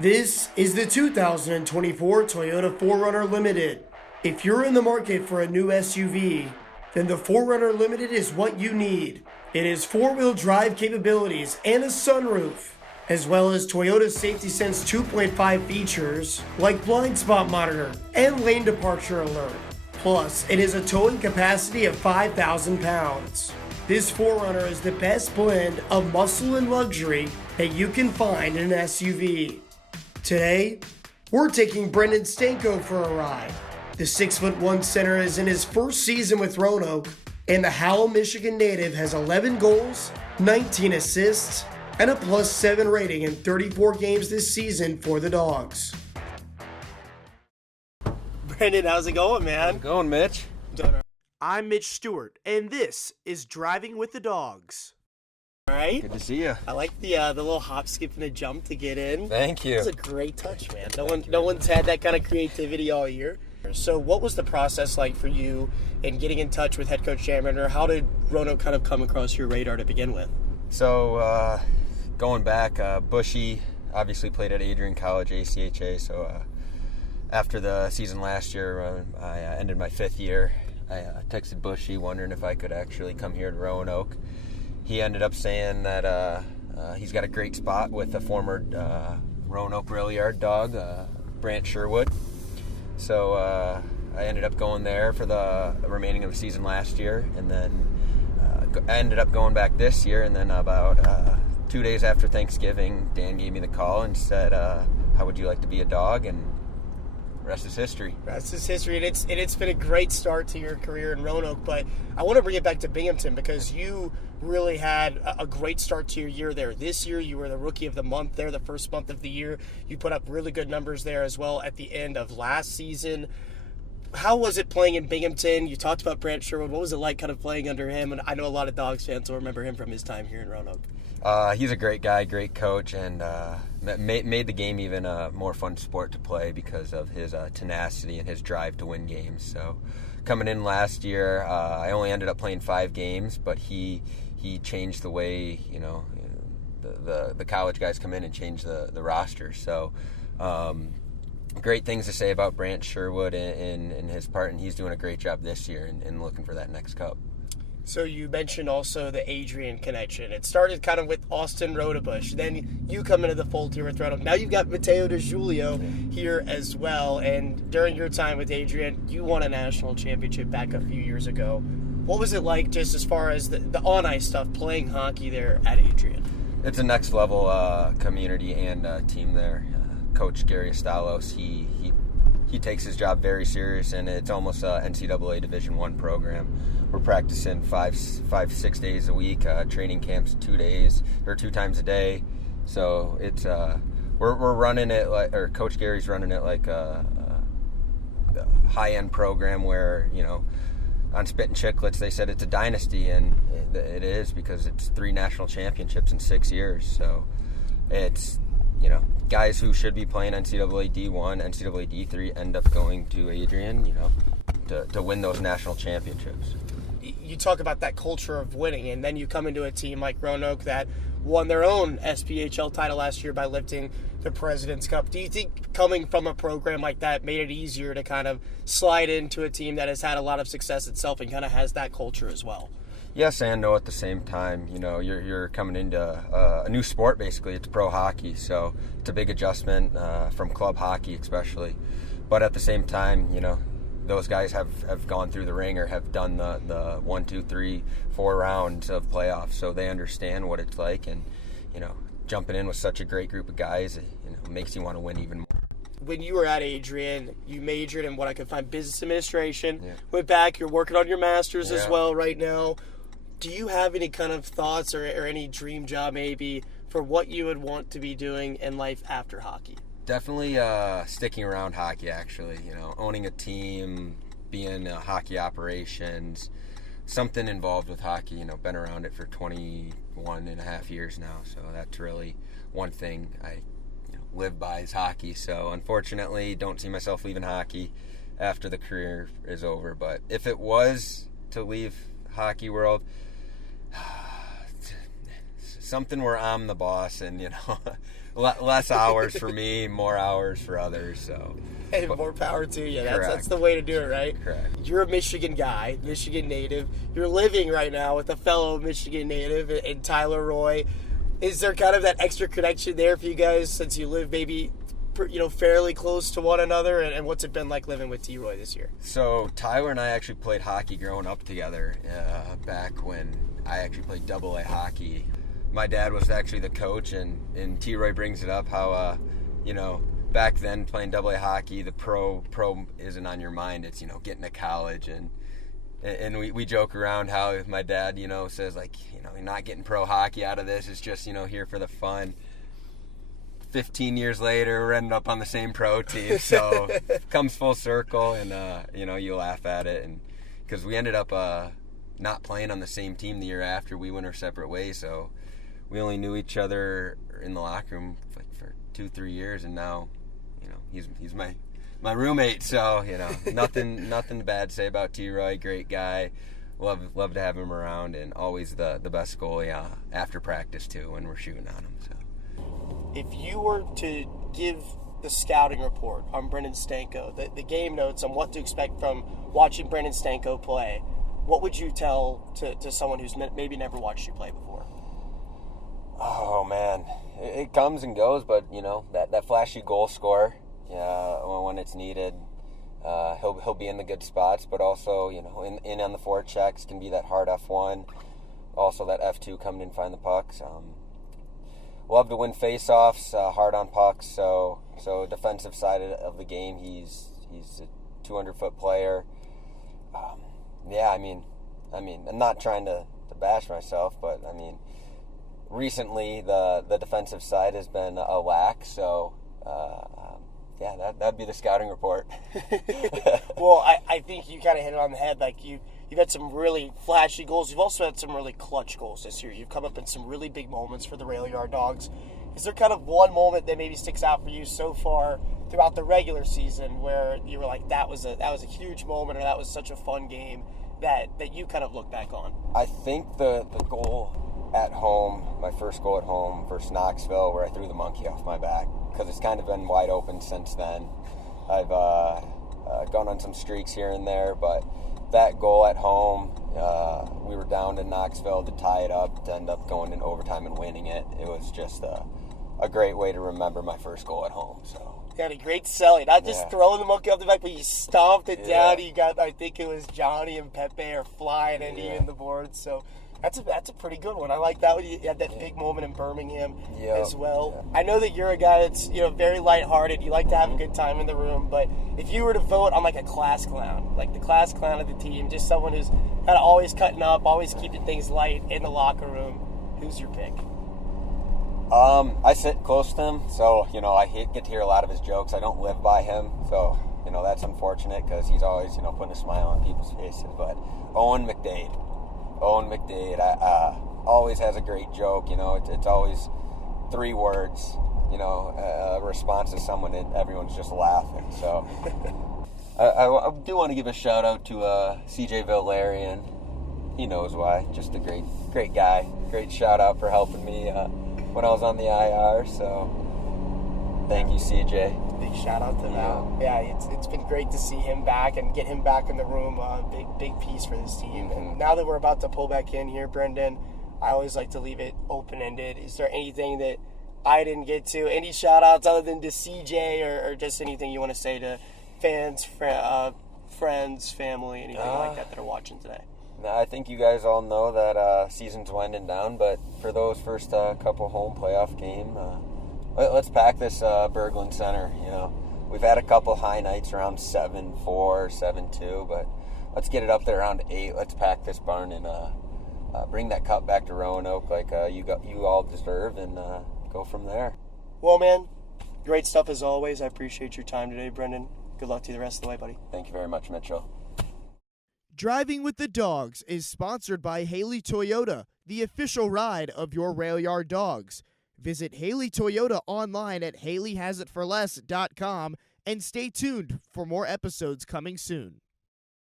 This is the 2024 Toyota 4Runner Limited. If you're in the market for a new SUV, then the 4Runner Limited is what you need. It has four-wheel drive capabilities and a sunroof, as well as Toyota's Safety Sense 2.5 features like blind spot monitor and lane departure alert. Plus, it has a towing capacity of 5,000 pounds. This 4Runner is the best blend of muscle and luxury that you can find in an SUV. Today, we're taking Brenden Stanko for a ride. The 6'1" center is in his first season with Roanoke, and the Howell, Michigan native has 11 goals, 19 assists, and a +7 rating in 34 games this season for the Dawgs. Brenden, how's it going, man? How's it going, Mitch? I'm Mitch Stewart, and this is Driving with the Dawgs. All right. Good to see you. I like the little hop, skip, and a jump to get in. Thank you. It's a great touch, man. No one's had that kind of creativity all year. So what was the process like for you in getting in touch with head coach Cameron, or how did Roanoke kind of come across your radar to begin with? So going back, Bushy obviously played at Adrian College, ACHA. So after the season last year, I ended my 5th year. I texted Bushy wondering if I could actually come here to Roanoke. He ended up saying that he's got a great spot with a former Roanoke rail yard dog, Brant Sherwood. So I ended up going there for the remaining of the season last year, and then I ended up going back this year. And then about 2 days after Thanksgiving, Dan gave me the call and said, how would you like to be a dog? And rest is history. Rest is history, and it's been a great start to your career in Roanoke. But I want to bring it back to Binghamton because you really had a great start to your year there. This year, you were the Rookie of the Month there, the first month of the year. You put up really good numbers there as well at the end of last season. How was it playing in Binghamton? You talked about Brant Sherwood. What was it like kind of playing under him? And I know a lot of Dawgs fans will remember him from his time here in Roanoke. He's a great guy, great coach, and made the game even a more fun sport to play because of his tenacity and his drive to win games. So coming in last year, I only ended up playing 5 games, but he changed the way, the college guys come in and change the roster. So great things to say about Brant Sherwood in his part, and he's doing a great job this year and looking for that next cup. So you mentioned also the Adrian connection. It started kind of with Austin Rodebush. Then you come into the fold here with Roanoke. Now you've got Matteo DeGiulio here as well. And during your time with Adrian, you won a national championship back a few years ago. What was it like just as far as the on-ice stuff, playing hockey there at Adrian? It's a next level community and team there. Coach Gary Estalos, he takes his job very serious, and it's almost a NCAA Division I program. We're practicing 5-6 days a week, training camps 2 times a day. So it's we're running it like, or Coach Gary's running it like a high-end program where, on Spit and Chicklets they said it's a dynasty, and it is because it's 3 national championships in 6 years. So it's guys who should be playing NCAA D1, NCAA D3 end up going to Adrian, to win those national championships. You talk about that culture of winning, and then you come into a team like Roanoke that won their own SPHL title last year by lifting the President's Cup. Do you think coming from a program like that made it easier to kind of slide into a team that has had a lot of success itself and kind of has that culture as well? Yes and no at the same time. You're coming into a new sport, basically. It's pro hockey, so it's a big adjustment from club hockey especially. But at the same time, those guys have gone through the ringer, have done the 1, 2, 3, 4 rounds of playoffs, so they understand what it's like. And, jumping in with such a great group of guys, it makes you want to win even more. When you were at Adrian, you majored in what I could find business administration. Yeah. Went back, you're working on your master's as well right now. Do you have any kind of thoughts or any dream job maybe for what you would want to be doing in life after hockey? Definitely sticking around hockey, actually. Owning a team, being hockey operations, something involved with hockey. Been around it for 21 and a half years now, so that's really one thing I live by is hockey. So unfortunately, don't see myself leaving hockey after the career is over. But if it was to leave hockey world, something where I'm the boss and less hours for me, more hours for others. So. Hey, more power to you. Correct. That's the way to do it, right? Correct. You're a Michigan guy, Michigan native. You're living right now with a fellow Michigan native in Tyler Roy. Is there kind of that extra connection there for you guys since you live maybe, fairly close to one another? And what's it been like living with T-Roy this year? So Tyler and I actually played hockey growing up together back when I actually played double-A hockey. My dad was actually the coach, and T-Roy brings it up how, back then playing double-A hockey, the pro isn't on your mind. It's, getting to college. And we joke around how my dad, says, like, you're not getting pro hockey out of this. It's just, here for the fun. 15 years later, we're ending up on the same pro team. So it comes full circle, and, you laugh at it. And because we ended up not playing on the same team the year after. We went our separate ways. So we only knew each other in the locker room for 2-3 years, and now, he's my roommate. So nothing bad to say about T-Roy. Great guy. Love to have him around, and always the best goalie after practice too when we're shooting on him. So if you were to give the scouting report on Brenden Stanko, the game notes on what to expect from watching Brenden Stanko play, what would you tell to someone who's maybe never watched you play before? Oh man, it comes and goes, but that flashy goal scorer, when it's needed, he'll be in the good spots, but also in on the forechecks can be that hard F1, also that F2 coming in and find the pucks. Love to win face-offs, hard on pucks. So defensive side of the game, he's a 200-foot player. I'm not trying to bash myself, but recently the defensive side has been a lack, so that'd be the scouting report. Well, I think you kind of hit it on the head. Like you've had some really flashy goals. You've also had some really clutch goals this year. You've come up in some really big moments for the Rail Yard Dawgs. Is there kind of one moment that maybe sticks out for you so far throughout the regular season where you were like, that was a huge moment, or that was such a fun game that you kind of look back on? I think the goal at home, my first goal at home versus Knoxville, where I threw the monkey off my back, because it's kind of been wide open since then. I've gone on some streaks here and there, but that goal at home, we were down to Knoxville to tie it up, to end up going in overtime and winning it. It was just a great way to remember my first goal at home. So you had a great selling, not just throwing the monkey off the back, but you stomped it down. You got, I think it was Johnny and Pepe are flying into you in the boards. So that's a pretty good one. I like that one. You had that big moment in Birmingham as well. I know that you're a guy that's very lighthearted. You like to have a good time in the room. But if you were to vote on like a class clown, like the class clown of the team, just someone who's kind of always cutting up, always keeping things light in the locker room, who's your pick? I sit close to him, so I get to hear a lot of his jokes. I don't live by him, so that's unfortunate because he's always putting a smile on people's faces. But Owen McDade, always has a great joke. It's always 3 words. A response to someone, and everyone's just laughing. So I do want to give a shout out to CJ Valerian. He knows why. Just a great guy. Great shout out for helping me when I was on the IR. So thank you, CJ. Big shout out to that. Yeah, it's been great to see him back and get him back in the room. Big piece for this team. Mm-hmm. And now that we're about to pull back in here, Brenden, I always like to leave it open-ended. Is there anything that I didn't get to? Any shout outs other than to CJ, or just anything you want to say to fans, friends, family, anything like that are watching today? I think you guys all know that season's winding down, but for those first couple home playoff game, let's pack this Berglund Center. We've had a couple high nights around 7-4, 7-2, but let's get it up there around 8. Let's pack this barn and bring that cup back to Roanoke like you all deserve, and go from there. Well, man, great stuff as always. I appreciate your time today, Brenden. Good luck to you the rest of the way, buddy. Thank you very much, Mitchell. Driving with the Dawgs is sponsored by Haley Toyota, the official ride of your Rail Yard Dawgs. Visit Haley Toyota online at HaleyHasItForLess.com and stay tuned for more episodes coming soon.